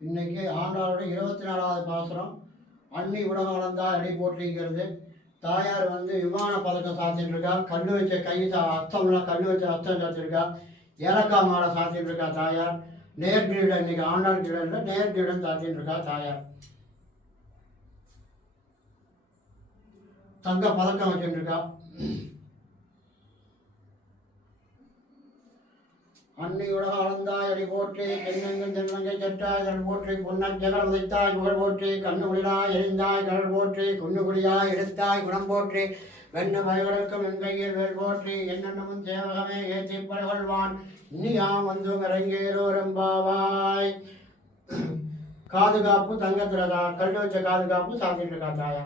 இன்னைக்கு ஆண்டாளோட இருபத்தி நாலாவது பாசுரம் அன்னி உலகம் வளர்ந்தா அடி போட்டிங்கிறது தாயார் வந்து விமான பதக்கம் சாத்திட்டு இருக்கா கண்ணு வச்ச கை அர்த்தம்லாம் கல் கண்ணு வச்ச அர்த்தம் சாத்திருக்கா ஏலக்காய் மாலை சாத்திட்டு இருக்கா தாயார் நேர்கிரீடம் இன்னைக்கு ஆண்டாள் கிரீடம் நேர்கிரீடம் சாத்திட்டு இருக்கா தாயார். தங்க பதக்கம் வச்சுட்டு இருக்கா அன்னையுலக அளந்தாய் அடி போற்றி தென்னங்கள் தென்னங்கை செட்டாய் கடல் போற்றி பொன்னன் உதைத்தாய் புகழ் போற்றி கண்ணுகுடிலாய் எரிந்தாய் கடல் போற்றி குன்னுகுடியாய் எடுத்தாய் குணம் போற்றி வெண்ண பயவர்க்கும் என் கையில் வேல் போற்றி என்னென்னமும் தேவகமே ஏற்றி பரவல்வான் இனியாம் வந்து இறங்கேரோரம்பாவாய் காதுகாப்பு தங்கத்திரதா கல் வச்ச காதுகாப்பு சாத்திட்டு இருக்கா தாயா?